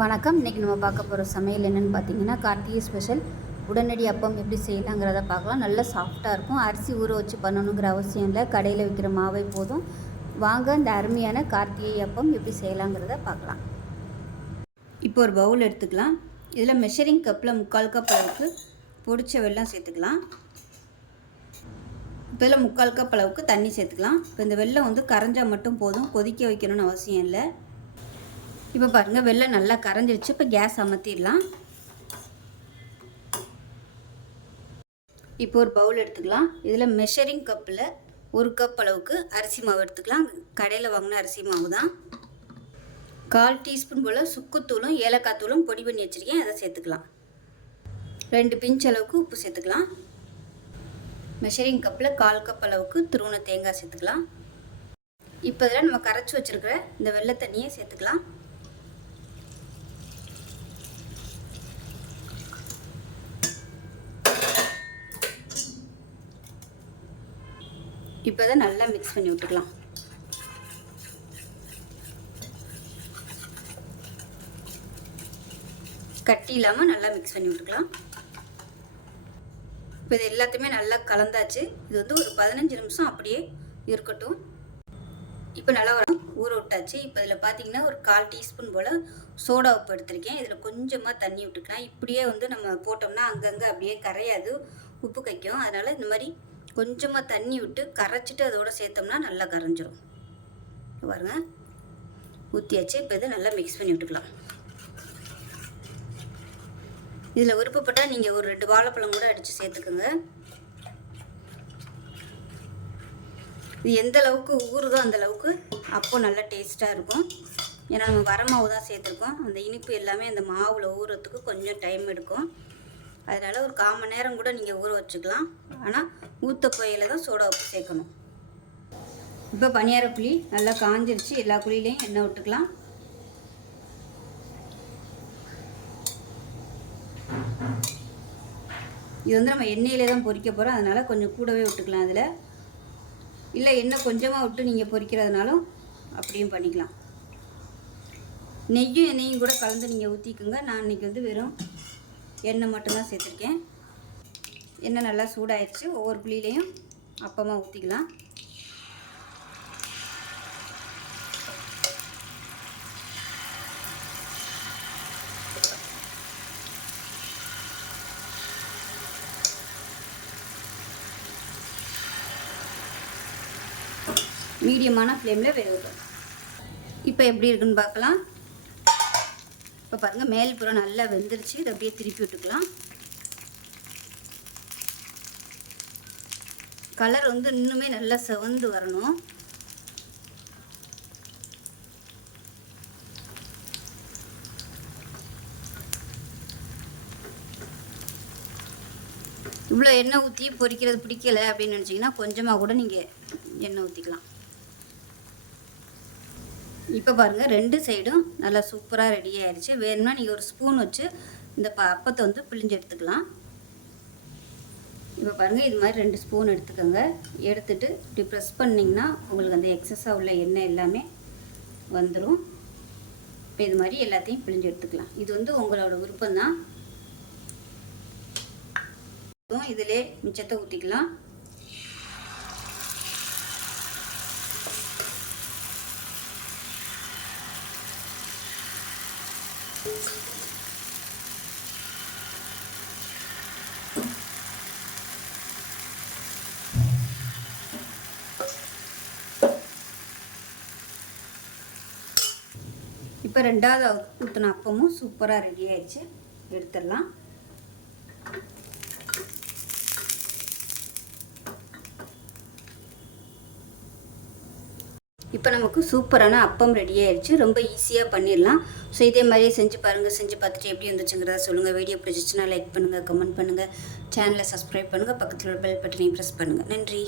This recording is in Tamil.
வணக்கம். இன்றைக்கி நம்ம பார்க்க போகிற சமையல் என்னென்னு பார்த்தீங்கன்னா கார்த்திகை ஸ்பெஷல் உடனடி அப்பம் எப்படி செய்யலாங்கிறத பார்க்கலாம். நல்லா சாஃப்டாக இருக்கும். அரிசி ஊற வச்சு பண்ணணுங்கிற அவசியம் இல்லை. கடையில் விற்கிற மாவை போதும். வாங்க இந்த அருமையான கார்த்திகை அப்பம் எப்படி செய்யலாங்கிறத பார்க்கலாம். இப்போ ஒரு பவுல் எடுத்துக்கலாம். இதில் மெஷரிங் கப்பில் முக்கால் கப் அளவுக்கு பொடிச்ச வெல்லம் சேர்த்துக்கலாம். இப்போ இதில் முக்கால் கப் அளவுக்கு தண்ணி சேர்த்துக்கலாம். இப்போ இந்த வெல்லம் வந்து கரைஞ்சால் மட்டும் போதும். கொதிக்க வைக்கணும்னு அவசியம் இல்லை. இப்போ பாருங்கள் வெள்ளை நல்லா கரைஞ்சிருச்சு. இப்போ கேஸ் அமர்த்திடலாம் இப்போ ஒரு பவுல் எடுத்துக்கலாம். இதில் மெஷரிங் கப்பில் ஒரு கப் அளவுக்கு அரிசி மாவு எடுத்துக்கலாம். கடையில் வாங்கின அரிசி மாவு தான். கால் டீஸ்பூன் போல் சுக்குத்தூளும் ஏலக்காய் தூளும் பொடி பண்ணி வச்சுருக்கேன். அதை சேர்த்துக்கலாம். ரெண்டு பிஞ்ச் அளவுக்கு உப்பு சேர்த்துக்கலாம். மெஷரிங் கப்பில் கால் கப் அளவுக்கு துருவன தேங்காய் சேர்த்துக்கலாம். இப்போ இதில் நம்ம கரைச்சி வச்சுருக்கிற இந்த வெள்ளை தண்ணியை சேர்த்துக்கலாம். இப்போ தான் நல்லா மிக்ஸ் பண்ணி விட்டுக்கலாம். கட்டி இல்லாமல் நல்லா மிக்ஸ் பண்ணி விட்டுக்கலாம். இப்போ இது எல்லாத்தையுமே நல்லா கலந்தாச்சு. இது வந்து ஒரு பதினஞ்சு நிமிஷம் அப்படியே இருக்கட்டும். இப்போ நல்லா வரும் ஊற விட்டாச்சு. இப்போ இதில் பார்த்தீங்கன்னா ஒரு கால் டீஸ்பூன் போல் சோடா உப்பு எடுத்திருக்கேன். இதில் கொஞ்சமாக தண்ணி விட்டுக்கலாம். இப்படியே வந்து நம்ம போட்டோம்னா அங்கங்கே அப்படியே கரையாது. உப்பு கைக்கும் அதனால் இந்த மாதிரி கொஞ்சமாக தண்ணி விட்டு கரைச்சிட்டு அதோட சேர்த்தோம்னா நல்லா கரைஞ்சிரும். பாருங்க. ஊற்றியாச்சு இப்போ இதை நல்லா மிக்ஸ் பண்ணி விட்டுக்கலாம். இதில் விருப்பப்பட்டால் நீங்கள் ஒரு ரெண்டு வாழைப்பழம் கூட அடித்து சேர்த்துக்கோங்க. இது எந்த அளவுக்கு ஊறுதோ அந்த அளவுக்கு அப்போ நல்லா டேஸ்ட்டாக இருக்கும். ஏன்னா நம்ம வர மாவு தான் சேர்த்துருக்கோம். அந்த இனிப்பு எல்லாமே அந்த மாவில் ஊறுறதுக்கு கொஞ்சம் டைம் எடுக்கும். அதனால் ஒரு கால் மணி நேரம் கூட நீங்கள் ஊற வச்சுக்கலாம். ஆனால் ஊற்ற புயல தான் சோடா உப்பு சேர்க்கணும். இப்போ பனியார புளி நல்லா காஞ்சிருச்சு. எல்லா குழியிலையும் எண்ணெய் விட்டுக்கலாம். இது வந்து நம்ம எண்ணெயிலே தான் பொறிக்க போகிறோம் அதனால் கொஞ்சம் கூடவே விட்டுக்கலாம் அதில். இல்லை எண்ணெய் கொஞ்சமாக விட்டு நீங்கள் பொரிக்கிறதுனாலும் அப்படியும் பண்ணிக்கலாம். நெய்யும் எண்ணெயும் கூட கலந்து நீங்கள் ஊற்றிக்குங்க நான் இன்றைக்கி வந்து வெறும் எண்ணெய் மட்டும்தான் சேர்த்துருக்கேன். எண்ணெய் நல்லா சூடாயிடுச்சு ஒவ்வொரு புளியிலையும் அப்பமாக ஊற்றிக்கலாம் மீடியமான ஃப்ளேமில் வேகட்டும் இப்போ எப்படி இருக்குன்னு பார்க்கலாம். இப்போ பாருங்கள் மேல் புறம் நல்லா வெந்துருச்சு. இதை அப்படியே திருப்பி விட்டுக்கலாம். கலர் வந்து இன்னுமே நல்லா செவந்து வரணும். இவ்வளோ எண்ணெய் ஊற்றி பொரிக்கிறது பிடிக்கல அப்படின்னு நினச்சிங்கன்னா கொஞ்சமாக கூட நீங்கள் எண்ணெய் ஊற்றிக்கலாம் இப்போ பாருங்கள் ரெண்டு சைடும் நல்லா சூப்பராக ரெடி ஆயிடுச்சு. வேணும்னா நீங்கள் ஒரு ஸ்பூன் வச்சு இந்த ப அப்பத்தை வந்து பிழிஞ்சு எடுத்துக்கலாம். இப்போ பாருங்கள் இது மாதிரி ரெண்டு ஸ்பூன் எடுத்துக்கோங்க. எடுத்துட்டு இப்படி ப்ரெஸ் பண்ணிங்கன்னா உங்களுக்கு அந்த எக்ஸஸாக உள்ள எண்ணெய் எல்லாமே வந்துடும் இப்போ இது மாதிரி எல்லாத்தையும் பிழிஞ்சு எடுத்துக்கலாம். இது வந்து உங்களோட விருப்பம்தான். இதிலே மிச்சத்தை ஊற்றிக்கலாம் இப்போ ரெண்டாவது ஊற்றின அப்பமும் சூப்பராக ரெடி ஆயிடுச்சு. எடுத்துடலாம். இப்போ நமக்கு சூப்பரான அப்பம் ரெடி ஆயிடுச்சு ரொம்ப ஈஸியாக பண்ணிடலாம். ஸோ இதே மாதிரியே செஞ்சு பாருங்கள் செஞ்சு பார்த்துட்டு எப்படி இருந்துச்சுங்கிறத சொல்லுங்கள் வீடியோ பிடிச்சிச்சுன்னா லைக் பண்ணுங்கள் கமெண்ட் பண்ணுங்கள் சேனலை சப்ஸ்கிரைப் பண்ணுங்கள் பக்கத்தில் பெல் பட்டனையும் ப்ரெஸ் பண்ணுங்கள் நன்றி.